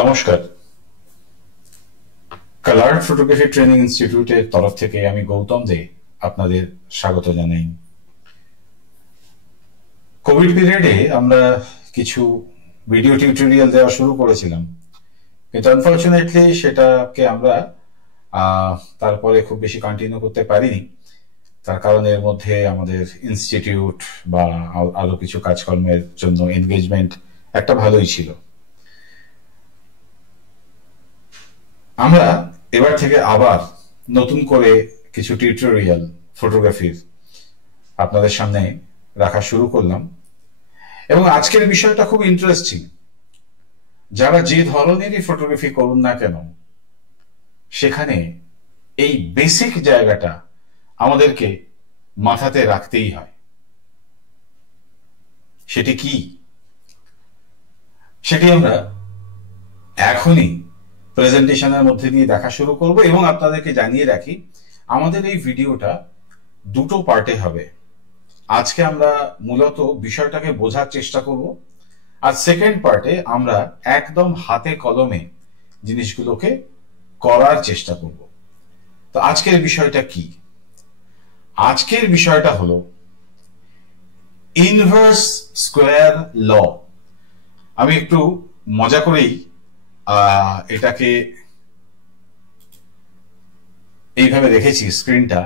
নমস্কার। Colour photography training ইনস্টিটিউটের তরফ থেকে আমি গৌতম দে আপনাদের স্বাগত জানাই। কোভিড পিরিয়ডে আমরা কিছু ভিডিও টিউটোরিয়াল দেওয়া শুরু করেছিলাম, কিন্তু আনফর্চুনেটলি সেটাকে আমরা তারপরে খুব বেশি কন্টিনিউ করতে পারিনি। তার কারণ এর মধ্যে আমাদের ইনস্টিটিউট বা আরো কিছু কাজকর্মের জন্য এনগেজমেন্ট একটা ভালোই ছিল। আমরা এবার থেকে আবার নতুন করে কিছু টিউটোরিয়াল ফটোগ্রাফির আপনাদের সামনে রাখা শুরু করলাম, এবং আজকের বিষয়টা খুব ইন্টারেস্টিং। যারা যে ধরনেরই ফটোগ্রাফি করুন না কেন, সেখানে এই বেসিক জায়গাটা আমাদেরকে মাথাতে রাখতেই হয়। সেটি কি, সেটি আমরা এখনই প্রেজেন্টেশনের মধ্যে দিয়ে দেখা শুরু করব। এবং আপনাদেরকে জানিয়ে রাখি, আমাদের এই ভিডিওটা দুটো পার্টে হবে। আজকে আমরা মূলত বিষয়টাকে বোঝার চেষ্টা করব, আর সেকেন্ড পার্টে আমরা একদম হাতে কলমে জিনিসগুলোকে করার চেষ্টা করব। তো আজকের বিষয়টা কি? আজকের বিষয়টা হলো ইনভার্স স্কোয়ার ল। আমি একটু মজা করেই এটাকে এইভাবে রেখেছি স্ক্রিনটা।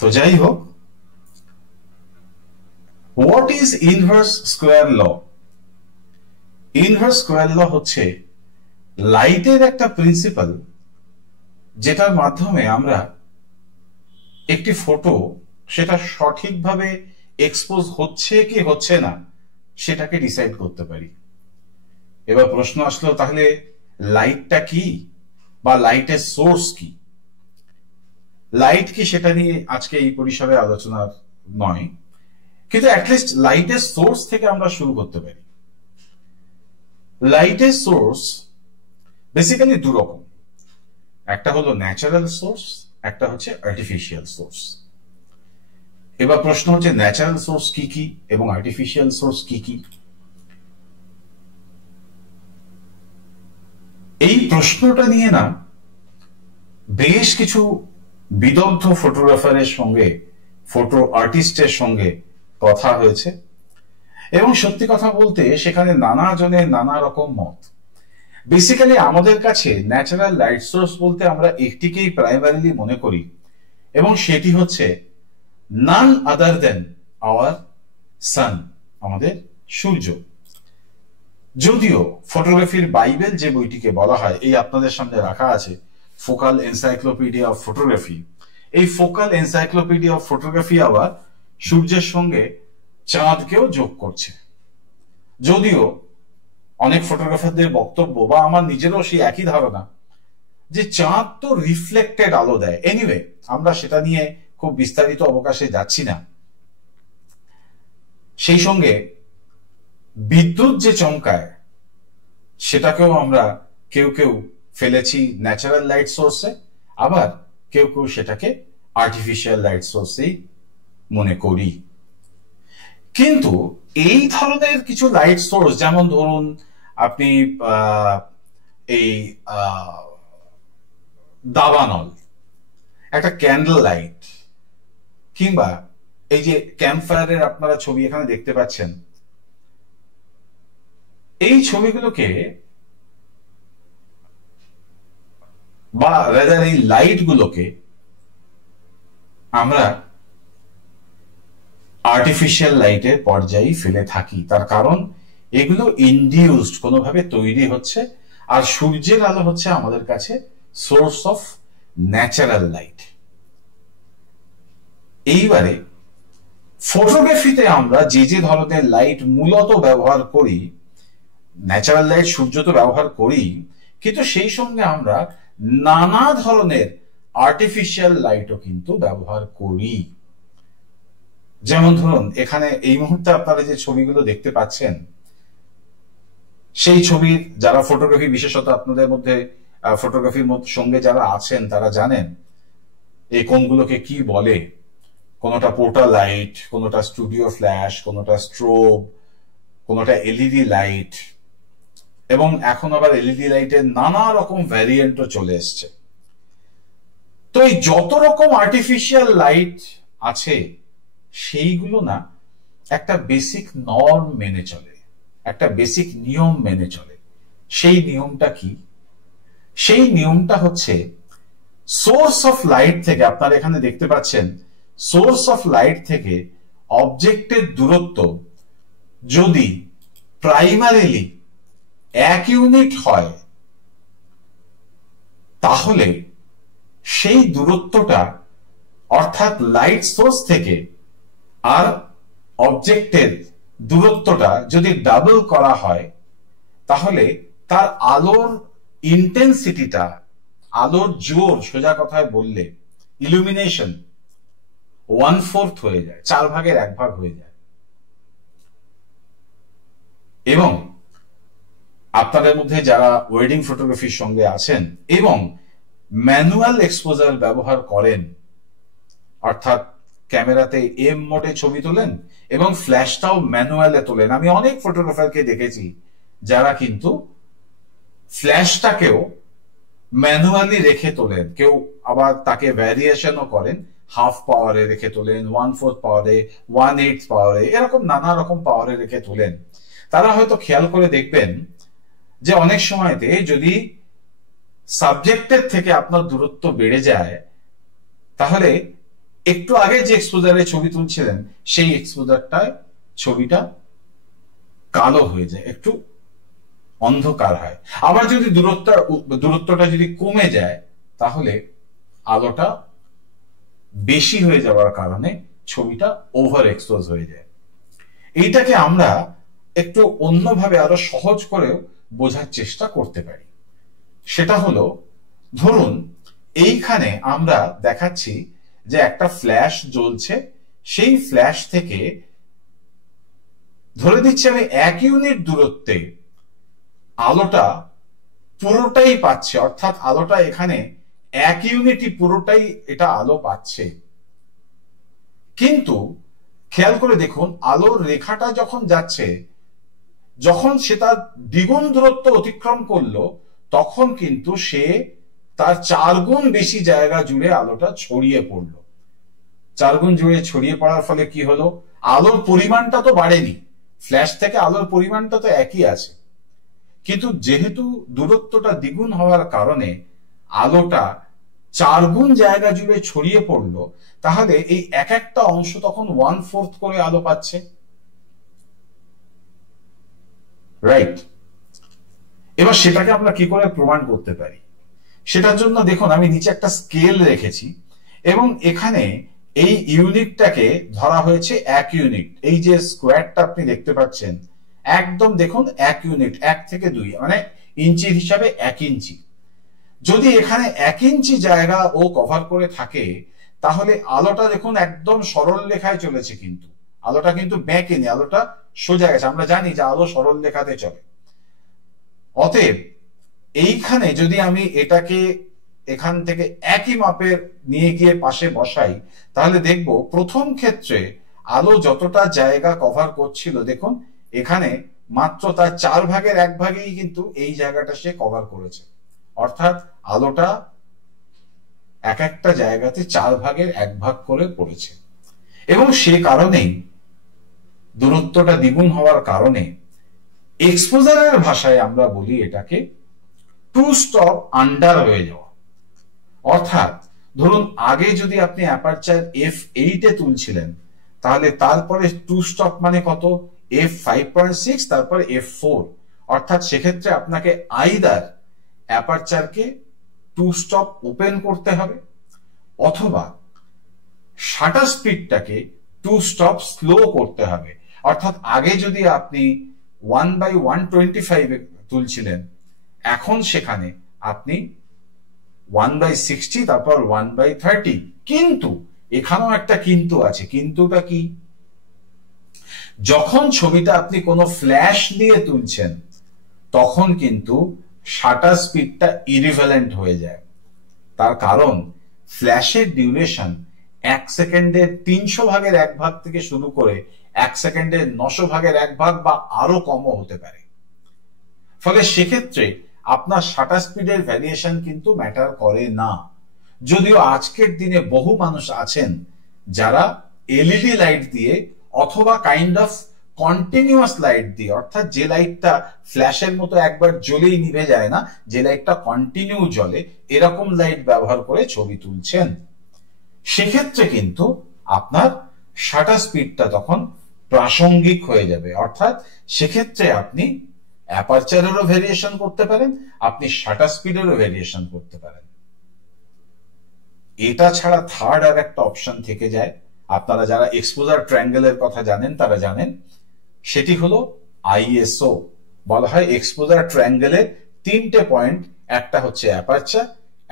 তো যাই হোক, what is inverse square law? Inverse square law হচ্ছে লাইটের একটা প্রিন্সিপাল, যেটার মাধ্যমে আমরা একটি ফটো সেটা সঠিকভাবে এক্সপোজ হচ্ছে কি হচ্ছে না সেটাকে ডিসাইড করতে পারি। এবার প্রশ্ন আসলো, তাহলে লাইটটা কি বা লাইটের সোর্স কি? লাইট কি সেটা নিয়ে আজকে এই পরিসরে আলোচনার নয়, কিন্তু অ্যাটলিস্ট লাইটের সোর্স থেকে আমরা শুরু করতে পারি। লাইটের সোর্স বেসিক্যালি দু রকম, একটা হলো ন্যাচারাল সোর্স, একটা হচ্ছে আর্টিফিশিয়াল সোর্স। এবার প্রশ্ন হচ্ছে ন্যাচারাল সোর্স কি কি এবং আর্টিফিশিয়াল সোর্স কি কি? এই প্রশ্নটা নিয়ে না বেশ কিছু বিদগ্ধ ফটোগ্রাফারের সঙ্গে, ফটো আর্টিস্টের সঙ্গে কথা হয়েছে, এবং সত্যি কথা বলতে সেখানে নানা জনের নানা রকম মত। বেসিক্যালি আমাদের কাছে ন্যাচারাল লাইট সোর্স বলতে আমরা একটিকেই প্রাইমারিলি মনে করি, এবং সেটি হচ্ছে নান আদার দেন আওয়ার সান, আমাদের সূর্য। যদিও ফটোগ্রাফির বাইবেল যে বইটিকে বলা হয়, এই আপনাদের সামনে রাখা আছে, ফোকাল এনসাইক্লোপিডিয়া অফ ফটোগ্রাফি। এই ফোকাল এনসাইক্লোপিডিয়া অফ ফটোগ্রাফি আবার সূর্যের সঙ্গে চাঁদকেও যোগ করছে। যদিও অনেক ফটোগ্রাফারদের বক্তব্য বা আমার নিজেরও সেই একই ধারণা যে চাঁদ তো রিফ্লেক্টেড আলো দেয়। এনিওয়ে, আমরা সেটা নিয়ে খুব বিস্তারিত অবকাশে যাচ্ছি না। সেই সঙ্গে বিদ্যুৎ যে চমকায় সেটাকেও আমরা কেউ কেউ ফেলেছি ন্যাচারাল লাইট সোর্সে, আবার কেউ কেউ সেটাকে আর্টিফিশিয়াল লাইট সোর্সেই মনে করি। কিন্তু এই ধরনের কিছু লাইট সোর্স, যেমন ধরুন আপনি এই দাবানল, একটা ক্যান্ডেল লাইট, কিংবা এই যে ক্যাম্পফায়ারের আপনারা ছবি এখানে দেখতে পাচ্ছেন, এই ছবিগুলোকে বা রাদার এই লাইট গুলোকে আমরা আর্টিফিশিয়াল লাইটের পর্যায়ে ফেলে থাকি। তার কারণ এগুলো ইনডিউসড, কোনোভাবে তৈরি হচ্ছে, আর সূর্যের আলো হচ্ছে আমাদের কাছে সোর্স অফ ন্যাচারাল লাইট। এইবারে ফটোগ্রাফিতে আমরা যে যে ধরনের লাইট মূলত ব্যবহার করি, ন্যাচারাল লাইট সূর্য তো ব্যবহার করি, কিন্তু সেই সঙ্গে আমরা নানা ধরনের আর্টিফিশিয়াল লাইটও কিন্তু ব্যবহার করি। যেমন ধরুন এখানে এই মুহূর্তে আপনারা যে ছবিগুলো দেখতে পাচ্ছেন, সেই ছবির যারা ফটোগ্রাফি, বিশেষত আপনাদের মধ্যে ফটোগ্রাফির সঙ্গে যারা আছেন তারা জানেন এই কোনগুলোকে কি বলে। কোনটা পোর্টাল লাইট, কোনটা স্টুডিও ফ্ল্যাশ, কোনটা স্ট্রোব, কোনোটা এলইডি লাইট, এবং এখন আবার এলইডি লাইটের নানা রকম ভ্যারিয়েন্টও চলে এসছে। তো এই যত রকম আর্টিফিশিয়াল লাইট আছে সেইগুলো না একটা বেসিক নর্ম মেনে চলে, একটা বেসিক নিয়ম মেনে চলে। সেই নিয়মটা কি? সেই নিয়মটা হচ্ছে সোর্স অফ লাইট থেকে, আপনারা এখানে দেখতে পাচ্ছেন, সোর্স অফ লাইট থেকে অবজেক্টের দূরত্ব যদি প্রাইমারিলি 1 ইউনিট হয়, তাহলে সেই দূরত্বটা, অর্থাৎ লাইট সোর্স থেকে আর অবজেক্টের দূরত্বটা যদি ডাবল করা হয়, তাহলে তার আলোর ইন্টেন্সিটিটা, আলোর জোর, সোজা কথায় বললে ইলুমিনেশন 1/4 হয়ে যায়, 4 ভাগের 1 ভাগ হয়ে যায়। এবং আপনাদের মধ্যে যারা ওয়েডিং ফটোগ্রাফির সঙ্গে আছেন এবং ম্যানুয়াল এক্সপোজার ব্যবহার করেন, অর্থাৎ ক্যামেরাতে এম মোডে ছবি তোলেন এবং ফ্ল্যাশটাও ম্যানুয়ালে তোলেন, আমি অনেক ফটোগ্রাফারকে দেখেছি যারা কিন্তু ফ্ল্যাশটাকেও ম্যানুয়ালি রেখে তোলেন, কেউ আবার তাকে ভ্যারিয়েশনও করেন, হাফ পাওয়ারে রেখে তোলেন, 1/4 পাওয়ারে, 1/8 পাওয়ারে, এরকম নানা রকম পাওয়ারে রেখে তোলেন। তারা হয়তো খেয়াল করে দেখবেন যে অনেক সময়তে যদি সাবজেক্টের থেকে আপনার দূরত্ব বেড়ে যায়, তাহলে একটু আগে যে এক্সপোজারে ছবি তুলছিলেন সেই এক্সপোজারটায় ছবিটা কালো হয়ে যায়, একটু অন্ধকার হয়। আবার যদি দূরত্বটা যদি কমে যায়, তাহলে আলোটা বেশি হয়ে যাওয়ার কারণে ছবিটা ওভার এক্সপোজ হয়ে যায়। এইটাকে আমরা একটু অন্যভাবে আরো সহজ করে বোঝার চেষ্টা করতে পারি। সেটা হলো, ধরুন এইখানে আমরা দেখাচ্ছি যে একটা ফ্ল্যাশ জ্বলছে, সেই ফ্ল্যাশ থেকে ধরে দিচ্ছি আমি 1 ইউনিট দূরত্বে আলোটা পুরোটাই পাচ্ছে, অর্থাৎ আলোটা এখানে 1 ইউনিটই পুরোটাই এটা আলো পাচ্ছে। কিন্তু খেয়াল করে দেখুন, আলোর রেখাটা যখন যাচ্ছে, যখন সেটা দ্বিগুণ দূরত্ব অতিক্রম করলো, তখন কিন্তু সে তার 4 গুণ বেশি জায়গা জুড়ে আলোটা ছড়িয়ে পড়লো। 4 গুণ জুড়ে ছড়িয়ে পড়ার ফলে কি হলো? আলোর পরিমাণটা তো বাড়েনি, ফ্ল্যাশ থেকে আলোর পরিমাণটা তো একই আছে, কিন্তু যেহেতু দূরত্বটা দ্বিগুণ হওয়ার কারণে আলোটা 4 গুণ জায়গা জুড়ে ছড়িয়ে পড়লো, তাহলে এই এক একটা অংশ তখন 1/4 করে আলো পাচ্ছে, রাইট? এবার সেটাকে আমরা কি করে প্রমাণ করতে পারি? সেটার জন্য দেখুন আমি নিচে একটা স্কেল রেখেছি এবং এখানে এই ইউনিটটাকে ধরা হয়েছে 1 ইউনিট। এই যে স্কোয়ারটা আপনি দেখতে পাচ্ছেন, একদম দেখুন 1 ইউনিট, 1 থেকে 2, মানে ইঞ্চির হিসাবে 1 ইঞ্চি। যদি এখানে 1 ইঞ্চি জায়গা ও কভার করে থাকে, তাহলে আলোটা দেখুন একদম সরল রেখায় চলেছে, কিন্তু আলোটা কিন্তু বেঁকেনি, আলোটা সোজা গেছে। আমরা জানি যে আলো সরল রেখাতে চলে। অতএব এইখানে যদি আমি এটাকে এখান থেকে একই মাপের নিয়ে গিয়ে পাশে বসাই, তাহলে দেখব প্রথম ক্ষেত্রে আলো যতটা জায়গা কভার করছিল, দেখুন এখানে মাত্র তার 4 ভাগের 1 ভাগেই কিন্তু এই জায়গাটা সে কভার করেছে, অর্থাৎ আলোটা এক একটা জায়গাতে 4 ভাগের 1 ভাগ করে পড়েছে। এবং সে কারণেই দূরত্বটা দ্বিগুণ হওয়ার কারণে এক্সপোজারের ভাষায় আমরা বলি এটাকে টু স্টপ আন্ডার হয়ে যাওয়া। অর্থাৎ ধরুন আগে যদি আপনি অ্যাপারচার f8 এ তুলছিলেন, তাহলে তারপরে টু স্টপ মানে কত? f5.6, তারপরে f4। অর্থাৎ সেক্ষেত্রে আপনাকে আইদার অ্যাপারচারকে টু স্টপ ওপেন করতে হবে, অথবা শাটার স্পিডটাকে টু স্টপ স্লো করতে হবে। অর্থাৎ আগে যদি আপনি 1/125 তুলছিলেন, এখন সেখানে আপনি 1/60, তারপর 1/30। কিন্তু এখানেও একটা কিন্তু আছে। কিন্তুটা কি? যখন ছবিটা আপনি কোনো ফ্ল্যাশ দিয়ে তুলছেন, তখন কিন্তু শাটার স্পিডটা ইরিভ্যালেন্ট হয়ে যায়। তার কারণ ফ্ল্যাশের ডিউরেশন 1 সেকেন্ডের 300 ভাগের 1 ভাগ থেকে শুরু করে 1 সেকেন্ডের 900 ভাগের 1 ভাগ বা আরো কমও হতে পারে। ফলে সেক্ষেত্রে আপনার শাটার স্পিডের ভ্যারিয়েশন কিন্তু ম্যাটার করে না। যদিও আজকের দিনে বহু মানুষ আছেন যারা এলইডি লাইট দিয়ে অথবা কাইন্ড অফ কন্টিনিউয়াস লাইট দিয়ে, অর্থাৎ যে লাইটটা ফ্ল্যাশের মতো একবার জ্বলেই নিভে যায় না, যে লাইটটা কন্টিনিউ জ্বলে, এরকম লাইট ব্যবহার করে ছবি তুলছেন। সেক্ষেত্রে কিন্তু আপনার শাটার স্পিডটা তখন প্রাসঙ্গিক হয়ে যাবে, অর্থাৎ সেক্ষেত্রে আপনি অ্যাপারচারেরও ভেরিয়েশন করতে পারেন, আপনি শাটার স্পিডেরও ভেরিয়েশন করতে পারেন। এটা ছাড়া থার্ড আর একটা অপশন থেকে যায়, আপনারা যারা এক্সপোজার ট্রায়াঙ্গেলের কথা জানেন তারা জানেন, সেটি হলো আইএসও। বলা হয় এক্সপোজার ট্রায়াঙ্গেলের 3টে পয়েন্ট, একটা হচ্ছে অ্যাপারচার,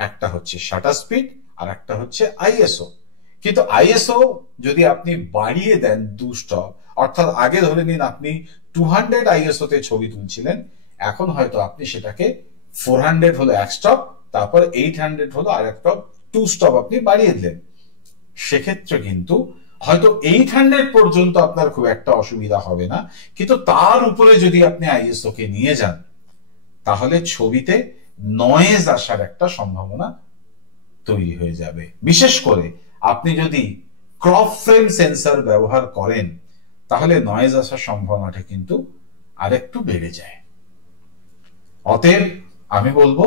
একটা হচ্ছে শাটার স্পিড, আর একটা হচ্ছে আইএসও। কিন্তু আইএসও যদি আপনি বাড়িয়ে দেন 2 স্টপ, অর্থাৎ আগে ধরে নিন আপনি 200 আইএসও তে ছবি তুলছিলেন, এখন হয়তো আপনি সেটাকে 400 হলো 1 স্টপ, তারপর 800 হলো আর একটা 2 স্টপ আপনি বাড়িয়ে দিলেন। সেক্ষেত্রে কিন্তু হয়তো 800 পর্যন্ত আপনার খুব একটা অসুবিধা হবে না, কিন্তু তার উপরে যদি আপনি আইএসও কে নিয়ে যান তাহলে ছবিতে নয়েজ আসার একটা সম্ভাবনা তৈরি হয়ে যাবে। বিশেষ করে আপনি যদি ক্রপ ফ্রেম সেন্সর ব্যবহার করেন তাহলে নয়েজ আসার সম্ভাবনাটা কিন্তু আরেকটু বেড়ে যায়। অতএব আমি বলবো,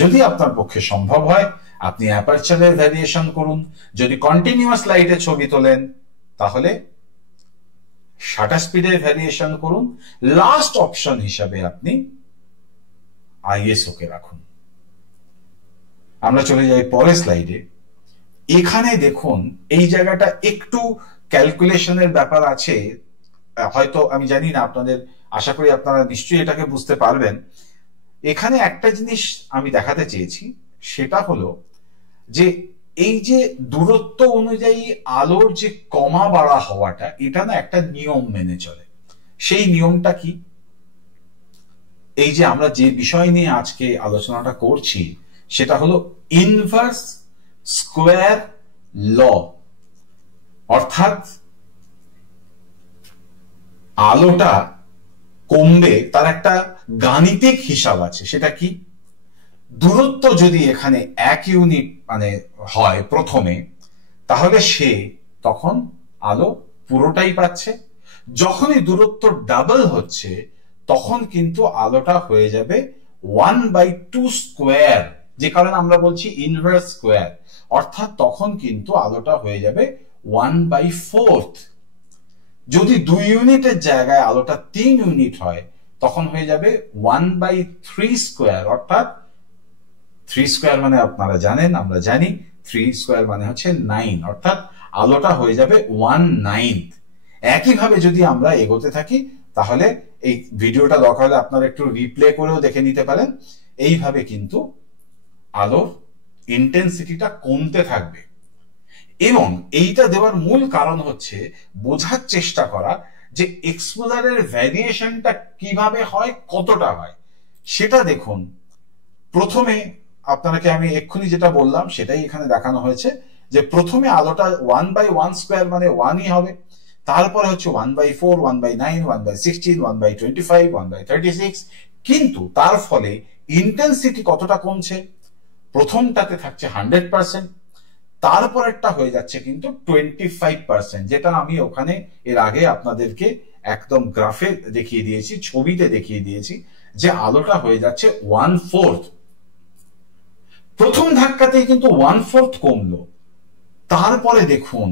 যদি আপনার পক্ষে সম্ভব হয় আপনি অ্যাপারচারের ভ্যারিয়েশন করুন, যদি কন্টিনিউয়াস লাইটে ছবি তোলেন তাহলে শাটার স্পিডের ভ্যারিয়েশন করুন, লাস্ট অপশন হিসাবে আপনি আইএসও কে রাখুন। আমরা চলে যাই পরের স্লাইডে। এখানে দেখুন এই জায়গাটা একটু ক্যালকুলেশনের ব্যাপার আছে, হয়তো আমি জানি না আপনাদের, আশা করি আপনারা নিশ্চয়ই এটাকে বুঝতে পারবেন। এখানে একটা জিনিস আমি দেখাতে চেয়েছি, সেটা হলো যে এই যে দূরত্ব অনুযায়ী আলোর যে কমা বাড়া হওয়াটা, এটা না একটা নিয়ম মেনে চলে। সেই নিয়মটা কি? এই যে আমরা যে বিষয় নিয়ে আজকে আলোচনাটা করছি সেটা হলো ইনভার্স স্কোয়ার ল, অর্থাৎ আলোটা কমবে তার একটা গাণিতিক হিসাব আছে। সেটা কি? দূরত্ব যদি এখানে 1 ইউনিট মানে হয় প্রথমে, তাহলে সে তখন আলো পুরোটাই পাচ্ছে। যখনই দূরত্ব ডাবল হচ্ছে তখন কিন্তু আলোটা হয়ে যাবে 1/2 স্কোয়ার, যে কারণে আমরা বলছি ইনভার্স স্কোয়ার, অর্থাৎ তখন কিন্তু আলোটা হয়ে যাবে 1/4। যদি 2 ইউনিটের জায়গায় আলোটা 3 ইউনিট হয় তখন হয়ে যাবে 1/3 স্কোয়ার, অর্থাৎ 3 স্কোয়ার মানে আপনারা জানেন, আমরা জানি 3 স্কোয়ার মানে হচ্ছে 9, অর্থাৎ আলোটা হয়ে যাবে 1/9। একইভাবে যদি আমরা এগোতে থাকি তাহলে এই ভিডিওটা দরকার হলে আপনারা একটু রিপ্লে করেও দেখে নিতে পারেন। এইভাবে কিন্তু আলোর ইন্টেন্সিটিটা কমতে থাকবে। এবং এইটা দেওয়ার মূল কারণ হচ্ছে বোঝার চেষ্টা করা যে এক্সপোজারের ভ্যারিয়েশনটা কিভাবে হয়, কতটা হয়। সেটা দেখুন, প্রথমে আপনাকে আমি এক্ষুনি যেটা বললাম সেটাই এখানে দেখানো হয়েছে, যে প্রথমে আলোটা 1/1 স্কোয়ার মানে 1ই হবে, তারপরে হচ্ছে 1/4, 1/9, 1/16, 1/25, 1/36, কিন্তু তার ফলে ইন্টেন্সিটি কতটা কমছে? প্রথমটাতে থাকছে 100%, তারপরেরটা হয়ে যাচ্ছে কিন্তু 25%, যেটা আমি ওখানে এর আগে আপনাদেরকে একদম গ্রাফে দেখিয়ে দিয়েছি, ছবিতে দেখিয়ে দিয়েছি, যে আলোটা হয়ে যাচ্ছে 1/4। প্রথম ধাক্কাতেই কিন্তু 1/4 কমলো। তারপরে দেখুন,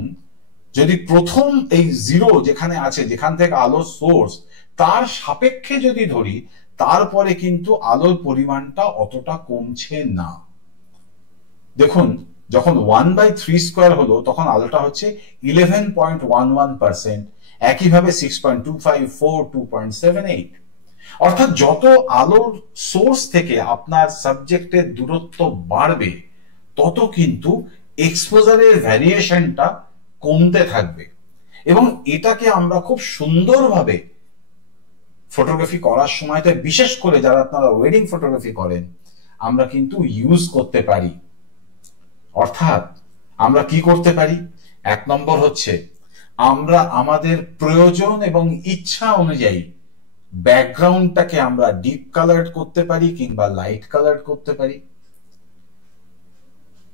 যদি প্রথম এই 0 যেখানে আছে, যেখান থেকে আলোর সোর্স, তার সাপেক্ষে যদি ধরি, তারপরে কিন্তু আলোর পরিমাণটা অতটা কমছে না। দেখুন, যখন 1/3 স্কোয়ার হলো তখন আলোটা হচ্ছে 11.11%, একইভাবে 6.25, 4, 2.78। অর্থাৎ যত আলোর সোর্স থেকে আপনার সাবজেক্টের দূরত্ব বাড়বে তত কিন্তু এক্সপোজারের ভ্যারিয়েশনটা কমতে থাকবে। এবং এটাকে আমরা খুব সুন্দরভাবে ফটোগ্রাফি করার সময়তে, বিশেষ করে যারা আপনারা ওয়েডিং ফটোগ্রাফি করেন, আমরা কিন্তু ইউজ করতে পারি। অর্থাৎ আমরা কি করতে পারি, এক নম্বর হচ্ছে আমরা আমাদের প্রয়োজন এবং ইচ্ছা অনুযায়ী ব্যাকগ্রাউন্ডটাকে আমরা ডিপ কালার করতে পারি কিংবা লাইট কালার করতে পারি।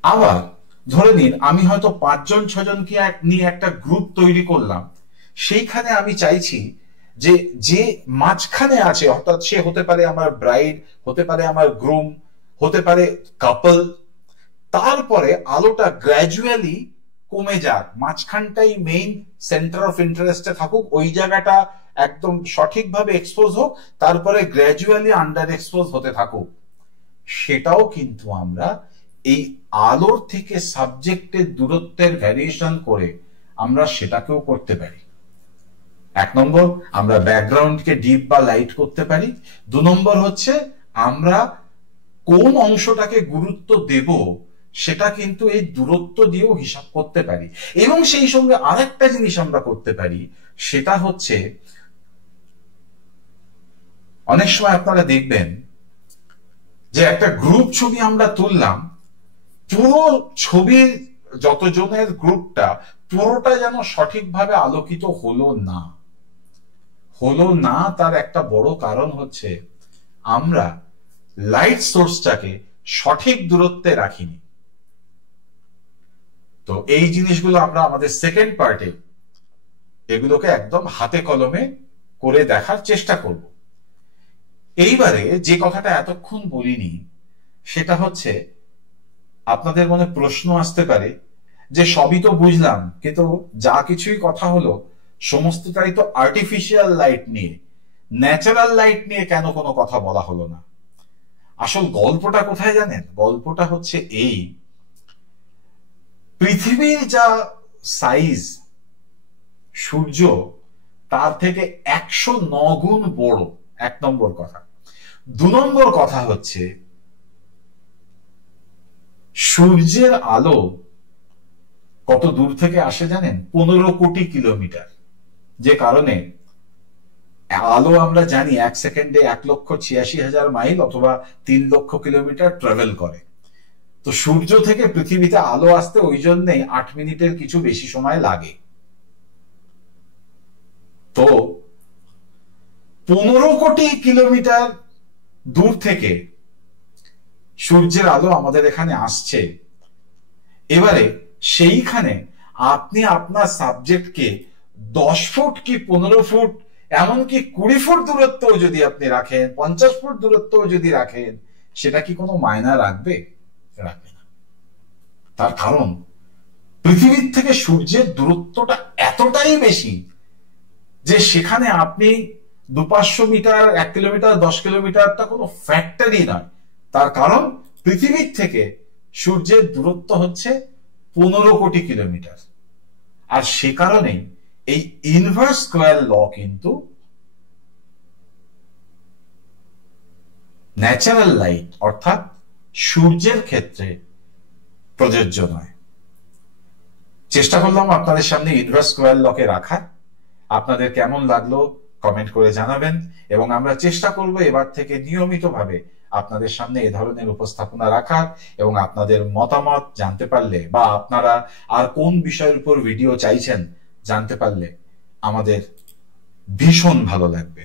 আবার ধরে নিন আমি হয়তো 5 জন 6 জনকে নিয়ে একটা গ্রুপ তৈরি করলাম, সেইখানে আমি চাইছি যে যে মাঝখানে আছে, অর্থাৎ সে হতে পারে আমার ব্রাইড, হতে পারে আমার গ্রুম, হতে পারে কাপল, তারপরে আলোটা গ্র্যাজুয়ালি কমে যাক, মাঝখানটাই মেইন সেন্টার অফ ইন্টারেস্টে থাকুক, ওই জায়গাটা একদম সঠিকভাবে এক্সপোজ হোক, তারপরে গ্র্যাজুয়ালি আন্ডার এক্সপোজ হতে থাকুক। সেটাও কিন্তু আমরা এই আলোর থেকে সাবজেক্টের দূরত্বের ভ্যারিয়েশন করে আমরা সেটাকেও করতে পারি। এক নম্বর আমরা ব্যাকগ্রাউন্ডকে ডিপ বা লাইট করতে পারি। 2 নম্বর হচ্ছে আমরা কোন অংশটাকে গুরুত্ব দেব সেটা কিন্তু এই দূরত্ব দিয়েও হিসাব করতে পারি। এবং সেই সঙ্গে আরেকটা জিনিস আমরা করতে পারি, সেটা হচ্ছে অনেক সময় আপনারা দেখবেন যে একটা গ্রুপ ছবি আমরা তুললাম, পুরো ছবির যতজনের গ্রুপটা পুরোটা যেন সঠিকভাবে আলোকিত হলো না। তার একটা বড় কারণ হচ্ছে আমরা লাইট সোর্সটাকে সঠিক দূরত্বে রাখিনি। তো এই জিনিসগুলো আমরা আমাদের সেকেন্ড পার্টে এগুলোকে একদম হাতে কলমে করে দেখার চেষ্টা করব। এইবারে যে কথাটা এতক্ষণ বলিনি, সেটা হচ্ছে আপনাদের মনে প্রশ্ন আসতে পারে যে সবই তো বুঝলাম, কিন্তু যা কিছুই কথা হলো সমস্তটাই তো আর্টিফিশিয়াল লাইট নিয়ে, ন্যাচারাল লাইট নিয়ে কেন কোনো কথা বলা হলো না? আসল গল্পটা কোথায় জানেন? গল্পটা হচ্ছে এই, পৃথিবীর যা সাইজ সূর্য তার থেকে 109 গুণ বড়, 1 নম্বর কথা। 2 নম্বর কথা হচ্ছে সূর্যের আলো কত দূর থেকে আসে জানেন? 15 কোটি কিলোমিটার। যে কারণে আলো আমরা জানি 1 সেকেন্ডে 1,86,000 মাইল অথবা 3 লক্ষ কিলোমিটার ট্রাভেল করে। তো সূর্য থেকে পৃথিবীতে আলো আসতে ওই জন্যই 8 মিনিটের কিছু বেশি সময় লাগে। তো 15 কোটি কিলোমিটার দূর থেকে সূর্যের আলো আমাদের এখানে আসছে। এবারে সেইখানে আপনি আপনার সাবজেক্টকে 10 ফুট কি 15 ফুট এমনকি 20 ফুট দূরত্ব যদি আপনি রাখেন, 50 ফুট দূরত্ব যদি রাখেন, সেটা কি কোনো মায়না রাখবে? রাখবে না। তার কারণ পৃথিবীর থেকে সূর্যের দূরত্বটা এতটাই বেশি যে সেখানে আপনি 200-500 মিটার, 1 কিলোমিটার, 10 কিলোমিটারটা কোনো ফ্যাক্টরই নয়। তার কারণ পৃথিবীর থেকে সূর্যের দূরত্ব হচ্ছে 15 কোটি কিলোমিটার। আর সে কারণেই এই ইনভার্স স্কয়ার ল কিন্তু ন্যাচারাল লাইট অর্থাৎ সূর্যের ক্ষেত্রে প্রযোজ্য নয়। চেষ্টা করলাম আপনাদের সামনে ইনভার্স স্কয়ার লকে রাখার। আপনাদের কেমন লাগলো কমেন্ট করে জানাবেন, এবং আমরা চেষ্টা করব এবার থেকে নিয়মিতভাবে আপনাদের সামনে এ ধরনের উপস্থাপনা রাখার, এবং আপনাদের মতামত জানতে পারলে বা আপনারা আর কোন বিষয়ের উপর ভিডিও চাইছেন জানতে পারলে আমাদের ভীষণ ভালো লাগবে।